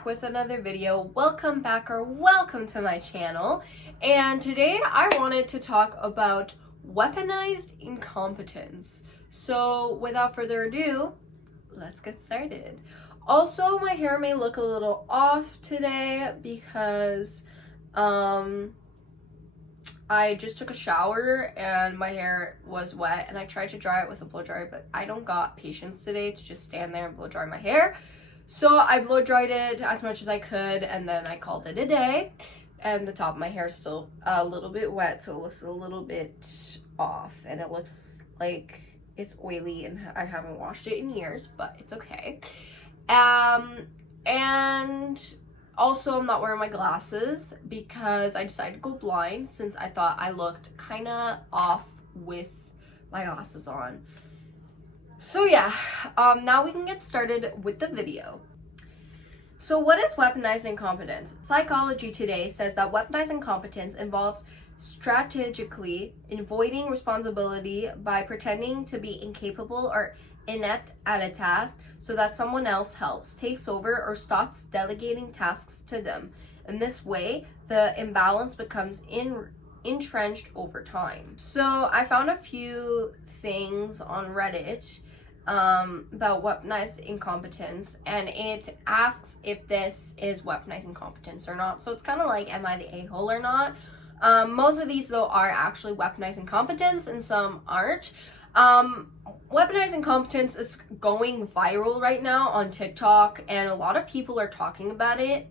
back with another video. Welcome back or welcome to my channel. And today I wanted to talk about weaponized incompetence. So without further ado, let's get started. Also, my hair may look a little off today because I just took a shower and my hair was wet and I tried to dry it with a blow dryer, but I don't got patience today to just stand there and blow dry my hair. So I blow dried it as much as I could and then I called it a day. And the top of my hair is still a little bit wet, so it looks a little bit off and it looks like it's oily and I haven't washed it in years, but it's okay. And also I'm not wearing my glasses because I decided to go blind since I thought I looked kind of off with my glasses on. So yeah, now we can get started with the video. So what is weaponized incompetence? Psychology Today says that weaponized incompetence involves strategically avoiding responsibility by pretending to be incapable or inept at a task so that someone else helps, takes over, or stops delegating tasks to them. In this way, the imbalance becomes entrenched over time. So I found a few things on Reddit about weaponized incompetence, and it asks if this is weaponized incompetence or not. So it's kind of like, am I the a-hole or not? Most of these though are actually weaponized incompetence and some aren't. Weaponized incompetence is going viral right now on TikTok and a lot of people are talking about it.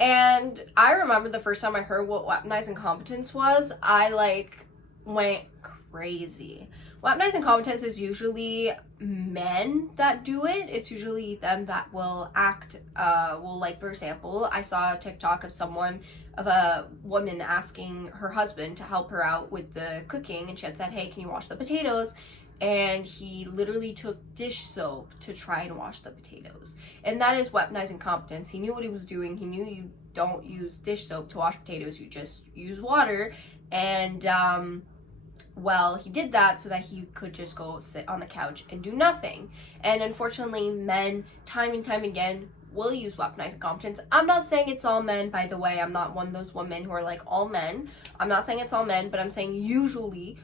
And I remember the first time I heard what weaponized incompetence was, I went crazy. Weaponized incompetence is usually men that do it. It's usually them that will act, for example, I saw a TikTok of a woman asking her husband to help her out with the cooking, and she had said, hey, can you wash the potatoes? And he literally took dish soap to try and wash the potatoes. And that is weaponized incompetence. He knew what he was doing. He knew you don't use dish soap to wash potatoes. You just use water. And, he did that so that he could just go sit on the couch and do nothing. And unfortunately, men, time and time again, will use weaponized incompetence. I'm not saying it's all men, by the way. I'm not one of those women who are like all men. I'm not saying it's all men, but I'm saying usually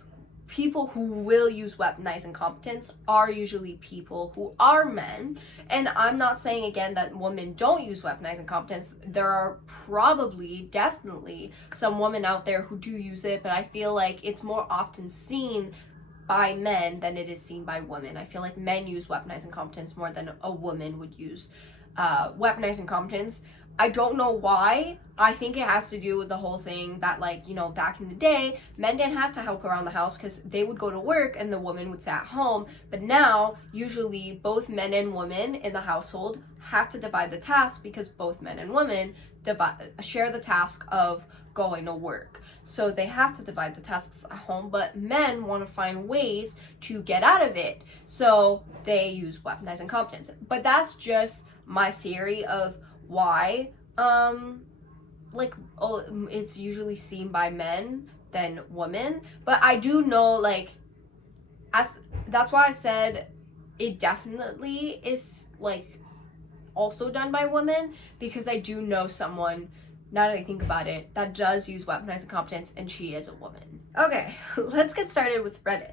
people who will use weaponized incompetence are usually people who are men. And I'm not saying again that women don't use weaponized incompetence. There are definitely some women out there who do use it, but I feel like it's more often seen by men than it is seen by women. I feel like men use weaponized incompetence more than a woman would use weaponized incompetence. I don't know why. I think it has to do with the whole thing that, back in the day, men didn't have to help around the house because they would go to work and the woman would sit at home. But now, usually, both men and women in the household have to divide the task because both men and women share the task of going to work. So they have to divide the tasks at home, but men want to find ways to get out of it. So they use weaponized incompetence. But that's just my theory of why it's usually seen by men than women. But I do know, that's why I said it definitely is also done by women, because I do know someone, now that I think about it, that does use weaponized incompetence, and she is a woman. Okay, let's get started with Reddit.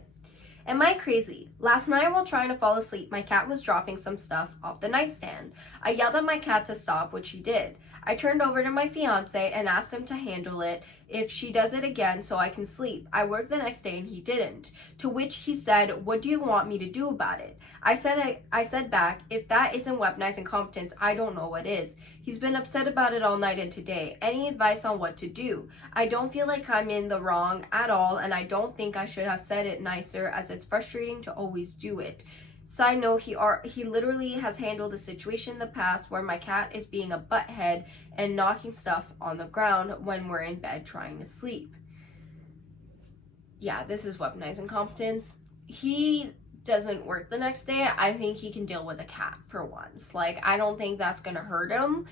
Am I crazy? Last night while trying to fall asleep, my cat was dropping some stuff off the nightstand. I yelled at my cat to stop, which he did. I turned over to my fiance and asked him to handle it if she does it again so I can sleep. I worked the next day and he didn't. To which he said, what do you want me to do about it? I said back, if that isn't weaponized incompetence, I don't know what is. He's been upset about it all night and today. Any advice on what to do? I don't feel like I'm in the wrong at all, and I don't think I should have said it nicer, as it's frustrating to always do it. Side note, he literally has handled a situation in the past where my cat is being a butthead and knocking stuff on the ground when we're in bed trying to sleep. Yeah, this is weaponized incompetence. He doesn't work the next day. I think he can deal with a cat for once. Like, I don't think that's gonna hurt him.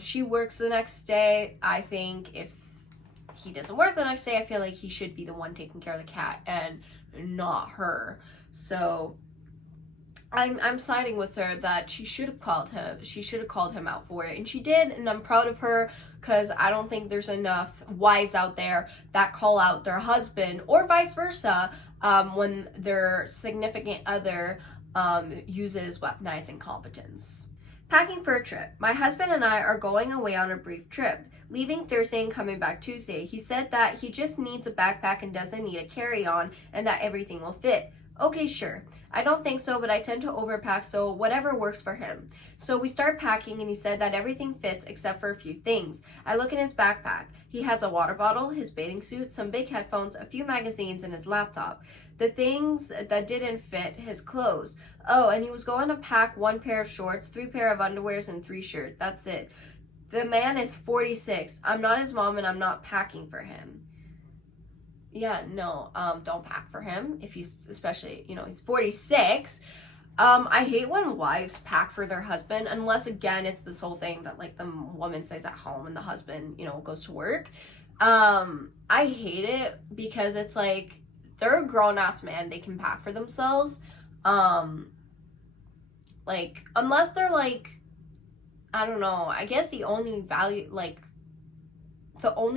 She works the next day. I think if he doesn't work the next day, I feel like he should be the one taking care of the cat and not her. So I'm siding with her that she should have called him. She should have called him out for it, and she did, and I'm proud of her, because I don't think there's enough wives out there that call out their husband, or vice versa, when their significant other uses weaponized incompetence. Packing for a trip. My husband and I are going away on a brief trip, leaving Thursday and coming back Tuesday. He said that he just needs a backpack and doesn't need a carry-on, and that everything will fit. Okay, sure. I don't think so, but I tend to overpack, so whatever works for him. So we start packing, and he said that everything fits except for a few things. I look in his backpack. He has a water bottle, his bathing suit, some big headphones, a few magazines, and his laptop. The things that didn't fit, his clothes. Oh, and he was going to pack 1 pair of shorts, 3 pair of underwears, and 3 shirts. That's it. The man is 46. I'm not his mom, and I'm not packing for him. Yeah, no, don't pack for him if he's, especially, he's 46. I hate when wives pack for their husband, unless, again, it's this whole thing that, like, the woman stays at home and the husband, goes to work. I hate it because it's like, they're a grown-ass man, they can pack for themselves. Like, unless they're, like, I don't know, I guess the only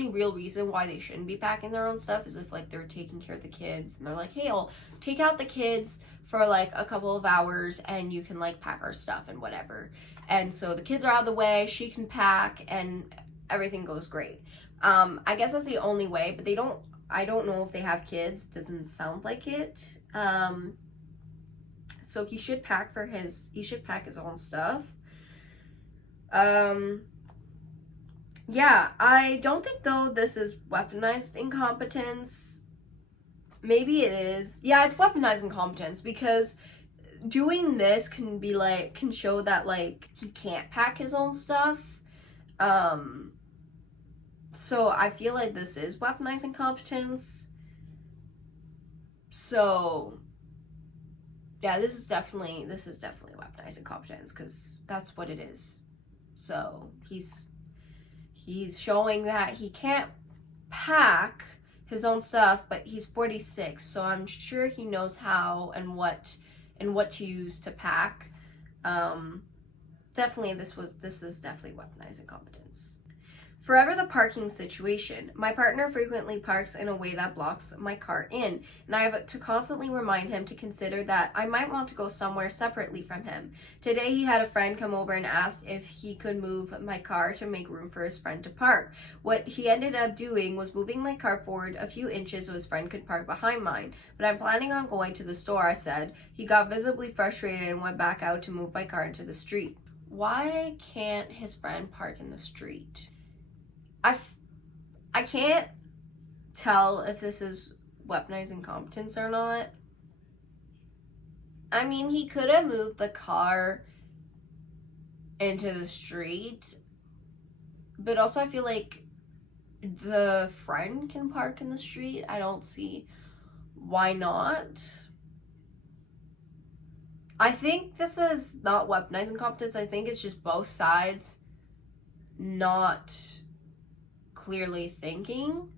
real reason why they shouldn't be packing their own stuff is if, like, they're taking care of the kids and they're like, hey, I'll take out the kids for, like, a couple of hours and you can, like, pack our stuff and whatever. And so the kids are out of the way, she can pack, and everything goes great. I guess that's the only way, but I don't know if they have kids. Doesn't sound like it. So he should pack his own stuff. Yeah, I don't think, though, this is weaponized incompetence. Maybe it is. Yeah, it's weaponized incompetence, because doing this can show that, like, he can't pack his own stuff. So I feel like this is weaponized incompetence. So yeah, this is definitely weaponized incompetence, because that's what it is. So he's showing that he can't pack his own stuff, but he's 46, so I'm sure he knows how and what to use to pack. Definitely, this is definitely weaponized incompetence. Forever the parking situation. My partner frequently parks in a way that blocks my car in, and I have to constantly remind him to consider that I might want to go somewhere separately from him. Today he had a friend come over and asked if he could move my car to make room for his friend to park. What he ended up doing was moving my car forward a few inches so his friend could park behind mine. But I'm planning on going to the store, I said. He got visibly frustrated and went back out to move my car into the street. Why can't his friend park in the street? I can't tell if this is weaponized incompetence or not. I mean, he could have moved the car into the street, but also I feel like the friend can park in the street. I don't see why not. I think this is not weaponized incompetence. I think it's just both sides not clearly thinking.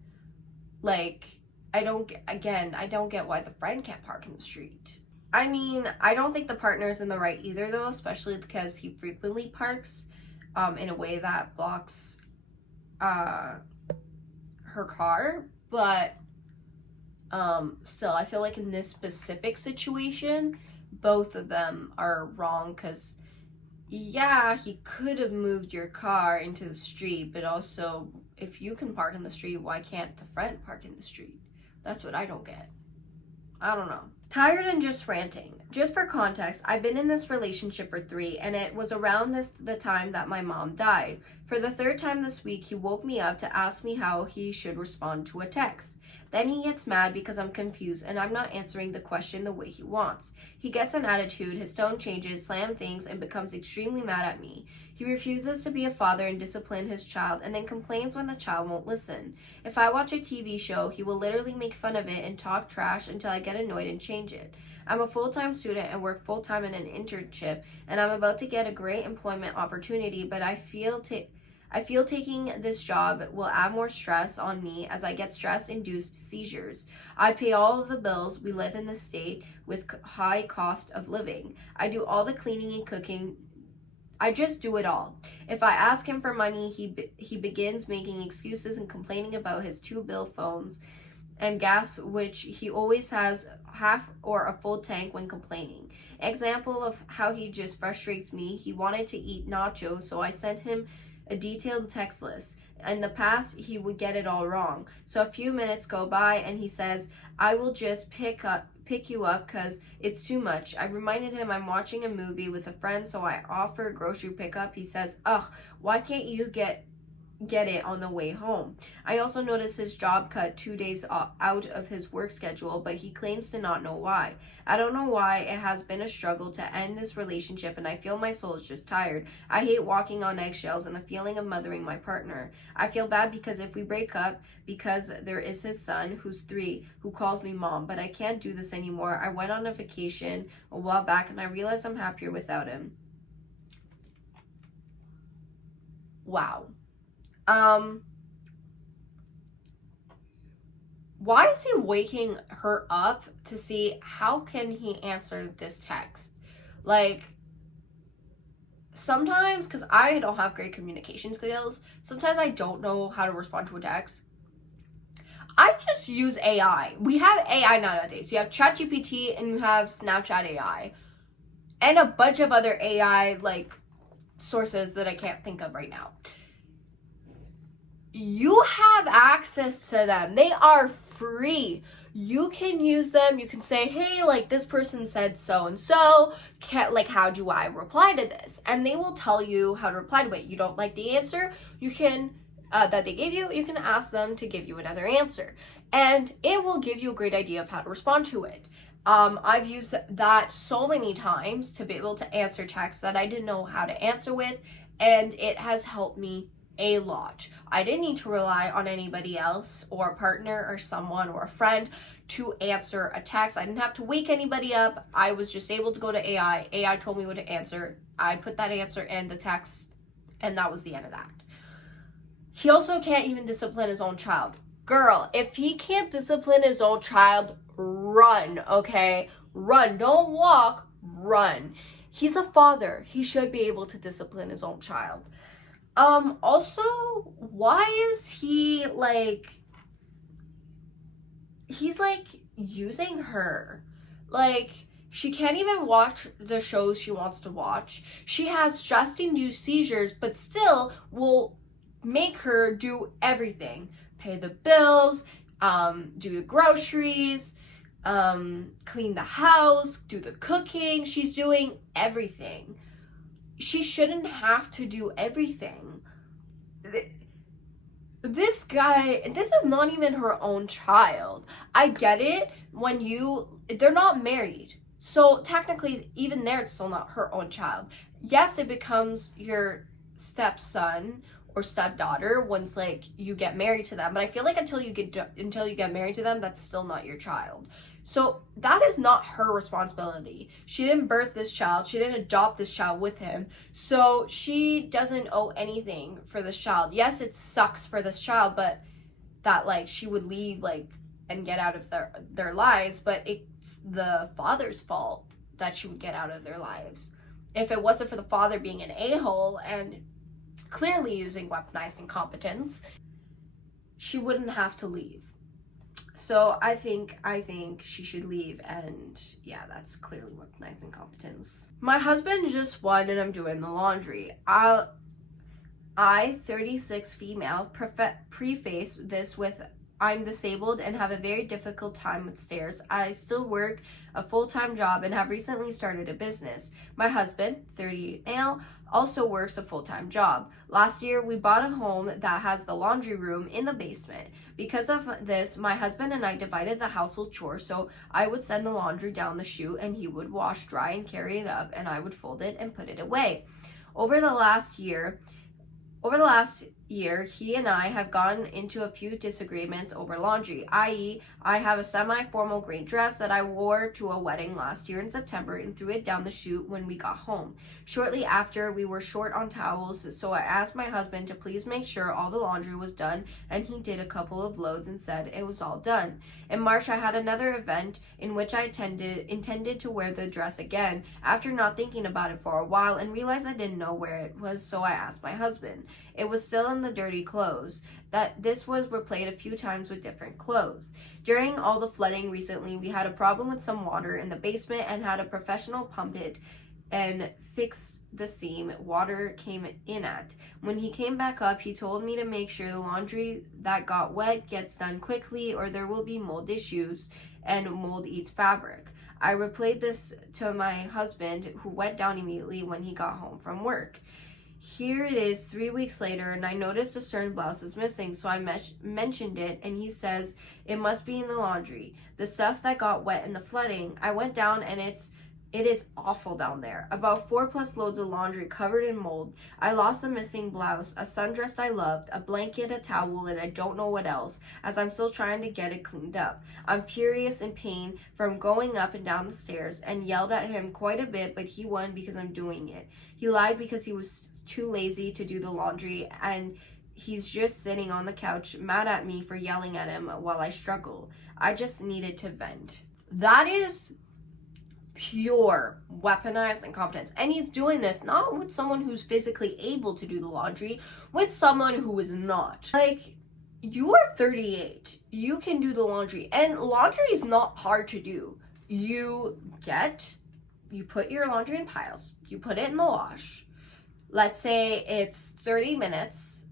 Like, I don't get why the friend can't park in the street. I mean, I don't think the partner is in the right either, though, especially because he frequently parks in a way that blocks her car. But still, I feel like in this specific situation, both of them are wrong, because yeah, he could have moved your car into the street, but also, if you can park in the street, why can't the friend park in the street? That's what I don't get. I don't know. Tired and just ranting. Just for context, I've been in this relationship for 3, and it was around the time that my mom died. For the 3rd time this week, he woke me up to ask me how he should respond to a text. Then he gets mad because I'm confused and I'm not answering the question the way he wants. He gets an attitude, his tone changes, slams things, and becomes extremely mad at me. He refuses to be a father and discipline his child, and then complains when the child won't listen. If I watch a TV show, he will literally make fun of it and talk trash until I get annoyed and change it. I'm a full-time student and work full-time in an internship, and I'm about to get a great employment opportunity, but I feel taking this job will add more stress on me as I get stress-induced seizures. I pay all of the bills. We live in the state with high cost of living. I do all the cleaning and cooking. I just do it all. If I ask him for money, he begins making excuses and complaining about his 2 bill phones and gas, which he always has half or a full tank when complaining. Example of how he just frustrates me. He wanted to eat nachos, so I sent him a detailed text list. In the past, he would get it all wrong. So a few minutes go by and he says, I will just pick you up because it's too much. I reminded him I'm watching a movie with a friend, so I offer grocery pickup. He says, ugh, why can't you get it on the way home? I also noticed his job cut 2 days out of his work schedule, but he claims to not know why. I don't know why. It has been a struggle to end this relationship, and I feel my soul is just tired. I hate walking on eggshells and the feeling of mothering my partner. I feel bad because if we break up, because there is his son, who's 3, who calls me mom, but I can't do this anymore. I went on a vacation a while back, and I realized I'm happier without him. Wow. Why is he waking her up to see how can he answer this text? Like, sometimes, because I don't have great communication skills, sometimes I don't know how to respond to a text. I just use AI. We have AI nowadays. You have ChatGPT and you have Snapchat AI. And a bunch of other AI, like, sources that I can't think of right now. You have access to them. They are free. You can use them. You can say, hey, like, this person said so and so. Like, how do I reply to this? And they will tell you how to reply to it. You don't like the answer, you can that they gave you, you can ask them to give you another answer, and it will give you a great idea of how to respond to it. I've used that so many times to be able to answer texts that I didn't know how to answer with, and it has helped me a lot. I didn't need to rely on anybody else or a partner or someone or a friend to answer a text. I didn't have to wake anybody up. I was just able to go to AI. AI told me what to answer. I put that answer in the text, and that was the end of that. He also can't even discipline his own child. Girl, if he can't discipline his own child, run, okay? Run. Don't walk, run. He's a father. He should be able to discipline his own child. Also, why is he, like, he's, like, using her? Like, she can't even watch the shows she wants to watch. She has stress-induced seizures, but still will make her do everything. Pay the bills, do the groceries, clean the house, do the cooking. She's doing everything. She shouldn't have to do everything. This guy, this is not even her own child. I get it when they're not married. So technically, even there, it's still not her own child. Yes, it becomes your stepson or stepdaughter once, like, you get married to them. But I feel like until you get married to them, that's still not your child. So that is not her responsibility. She didn't birth this child. She didn't adopt this child with him. So she doesn't owe anything for this child. Yes, it sucks for this child, but that, like, she would leave, like, and get out of their lives. But it's the father's fault that she would get out of their lives. If it wasn't for the father being an a-hole and clearly using weaponized incompetence, she wouldn't have to leave. So I think she should leave, and yeah, that's clearly weaponized incompetence. My husband just won and I'm doing the laundry. I 36 female, preface this with I'm disabled and have a very difficult time with stairs. I still work a full-time job and have recently started a business. My husband, 38 male, also works a full-time job. Last year, we bought a home that has the laundry room in the basement. Because of this, my husband and I divided the household chores, so I would send the laundry down the chute and he would wash, dry, and carry it up, and I would fold it and put it away. Over the last year, he and I have gotten into a few disagreements over laundry, i.e., I have a semi-formal green dress that I wore to a wedding last year in September and threw it down the chute when we got home. Shortly after, we were short on towels, so I asked my husband to please make sure all the laundry was done, and he did a couple of loads and said it was all done. In March, I had another event in which I intended to wear the dress again after not thinking about it for a while and realized I didn't know where it was, so I asked my husband. It was still in the dirty clothes. That this was replayed a few times with different clothes. During all the flooding recently, we had a problem with some water in the basement and had a professional pump it and fix the seam water came in at. When he came back up, he told me to make sure the laundry that got wet gets done quickly or there will be mold issues and mold eats fabric. I replayed this to my husband, who went down immediately when he got home from work. Here it is 3 weeks later, and I noticed a certain blouse is missing, so I mentioned it, and he says it must be in the laundry. The stuff that got wet in the flooding, I went down, and it is awful down there. About 4+ loads of laundry covered in mold. I lost the missing blouse, a sundress I loved, a blanket, a towel, and I don't know what else, as I'm still trying to get it cleaned up. I'm furious in pain from going up and down the stairs, and yelled at him quite a bit, but he won because I'm doing it. He lied because he was too lazy to do the laundry, and he's just sitting on the couch mad at me for yelling at him while I struggle. I just needed to vent. That is pure weaponized incompetence. And he's doing this not with someone who's physically able to do the laundry, with someone who is not. Like, you are 38. You can do the laundry. And laundry is not hard to do. You put your laundry in piles. You put it in the wash. Let's say it's 30 minutes,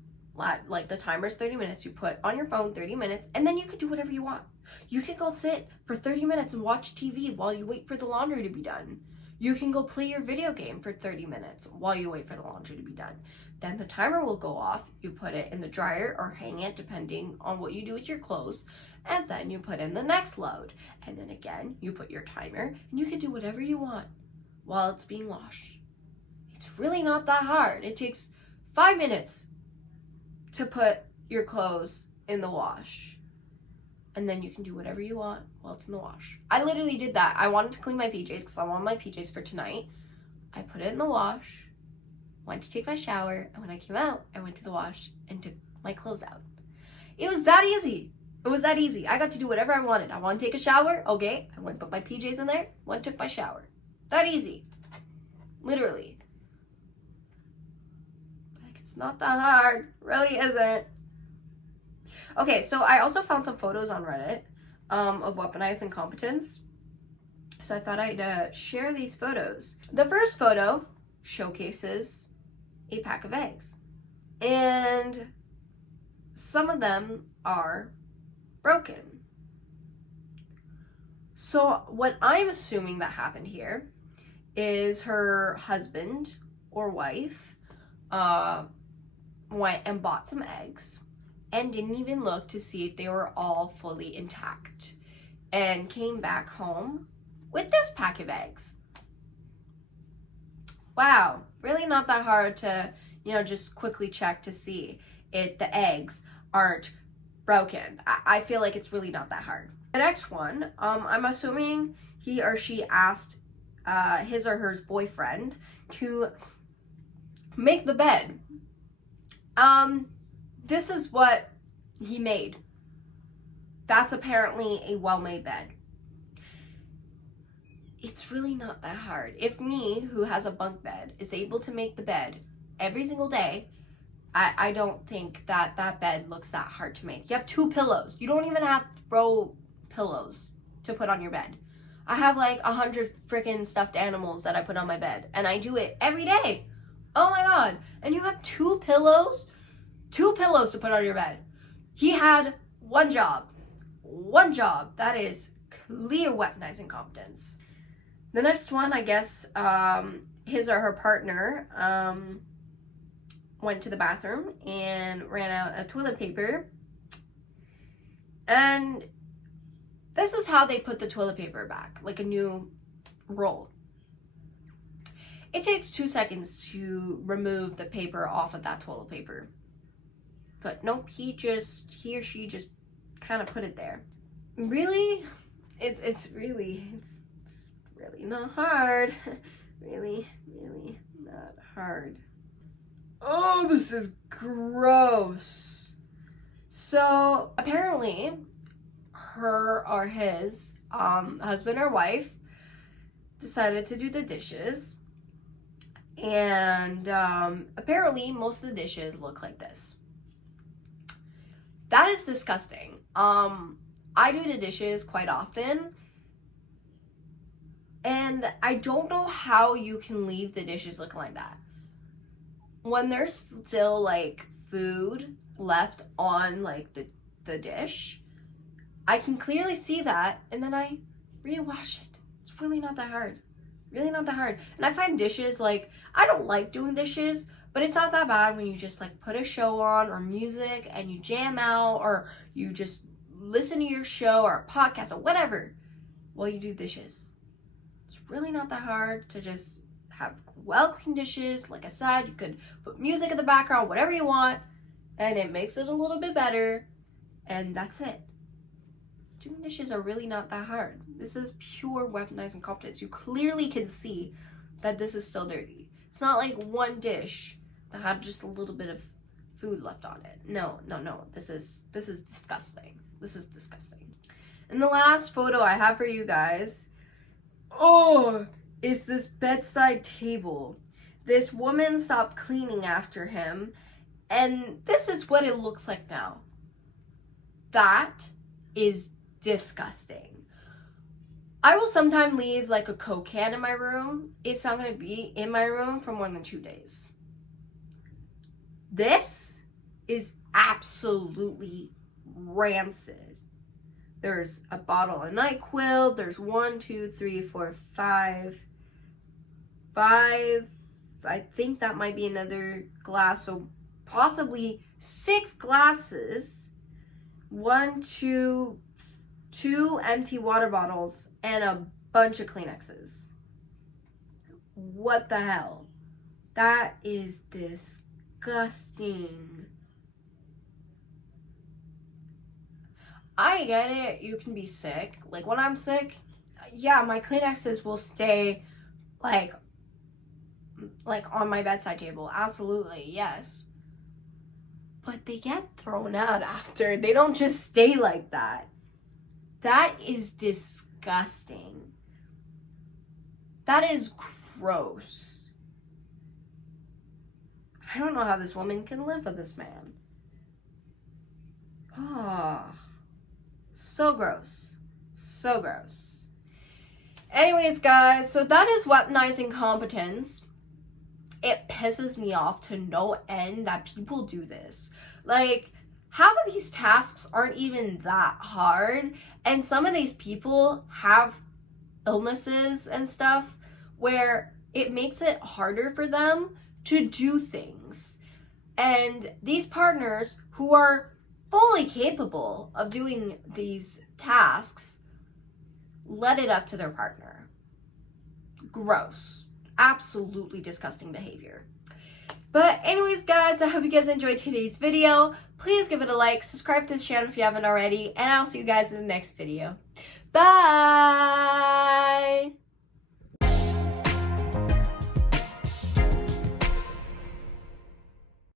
like the timer's 30 minutes, you put on your phone 30 minutes, and then you can do whatever you want. You can go sit for 30 minutes and watch TV while you wait for the laundry to be done. You can go play your video game for 30 minutes while you wait for the laundry to be done. Then the timer will go off, you put it in the dryer or hang it depending on what you do with your clothes, and then you put in the next load. And then again, you put your timer, and you can do whatever you want while it's being washed. It's really not that hard. It takes 5 minutes to put your clothes in the wash. And then you can do whatever you want while it's in the wash. I literally did that. I wanted to clean my PJs because I wanted my PJs for tonight. I put it in the wash, went to take my shower, and when I came out, I went to the wash and took my clothes out. It was that easy. It was that easy. I got to do whatever I wanted. I want to take a shower? Okay. I went and put my PJs in there, went and took my shower. That easy. Literally. It's not that hard, really isn't. Okay, so I also found some photos on Reddit of weaponized incompetence. So I thought I'd share these photos. The first photo showcases a pack of eggs. And some of them are broken. So what I'm assuming that happened here is her husband or wife went and bought some eggs and didn't even look to see if they were all fully intact and came back home with this pack of eggs. Wow, really not that hard to, just quickly check to see if the eggs aren't broken. I feel like it's really not that hard. The next one, I'm assuming he or she asked his or her boyfriend to make the bed. This is what he made. That's apparently a well-made bed. It's really not that hard. If me, who has a bunk bed, is able to make the bed every single day, I don't think that bed looks that hard to make. You have 2 pillows. You don't even have to throw pillows to put on your bed. I have like 100 freaking stuffed animals that I put on my bed, and I do it every day. Oh my god. And you have 2 pillows? 2 pillows to put on your bed. He had One job. One job. That is clear weaponized incompetence. The next one, I guess, his or her partner went to the bathroom and ran out of toilet paper. And this is how they put the toilet paper back, like a new roll. It takes 2 seconds to remove the paper off of that toilet paper. But nope, he or she just kind of put it there. Really? It's really not hard. really not hard. Oh, this is gross. So apparently her or his husband or wife decided to do the dishes, and apparently most of the dishes look like this. That is disgusting. I do the dishes quite often, and I don't know how you can leave the dishes looking like that. When there's still like food left on like the dish, I can clearly see that, and then I rewash it. It's really not that hard. Really not that hard. And I find dishes, like, I don't like doing dishes, but it's not that bad when you just like put a show on or music and you jam out, or you just listen to your show or a podcast or whatever while you do dishes. It's really not that hard to just have well-clean dishes. Like I said, you could put music in the background, whatever you want, and it makes it a little bit better, and that's it. Doing dishes are really not that hard. This is pure weaponized incompetence. You clearly can see that this is still dirty. It's not like one dish that had just a little bit of food left on it. No. This is disgusting. This is disgusting. And the last photo I have for you guys, is this bedside table. This woman stopped cleaning after him, and this is what it looks like now. That is disgusting. I will sometimes leave like a Coke can in my room. It's not going to be in my room for more than 2 days. This is absolutely rancid. There's a bottle of NyQuil. There's 1, 2, 3, 4, 5. I think that might be another glass. So possibly 6 glasses. 1, 2 empty water bottles, and a bunch of Kleenexes. What the hell? That is disgusting. I get it, you can be sick. Like when I'm sick, yeah, my Kleenexes will stay like on my bedside table. Absolutely, yes. But they get thrown out after. They don't just stay like that. That is disgusting. That is gross. I don't know how this woman can live with this man. So gross. So gross. Anyways, guys, so that is weaponized incompetence. It pisses me off to no end that people do this. Like, half of these tasks aren't even that hard, and some of these people have illnesses and stuff where it makes it harder for them to do things. And these partners who are fully capable of doing these tasks let it up to their partner. Gross. Absolutely disgusting behavior. But anyways, guys, I hope you guys enjoyed today's video. Please give it a like, subscribe to the channel if you haven't already, and I'll see you guys in the next video. Bye!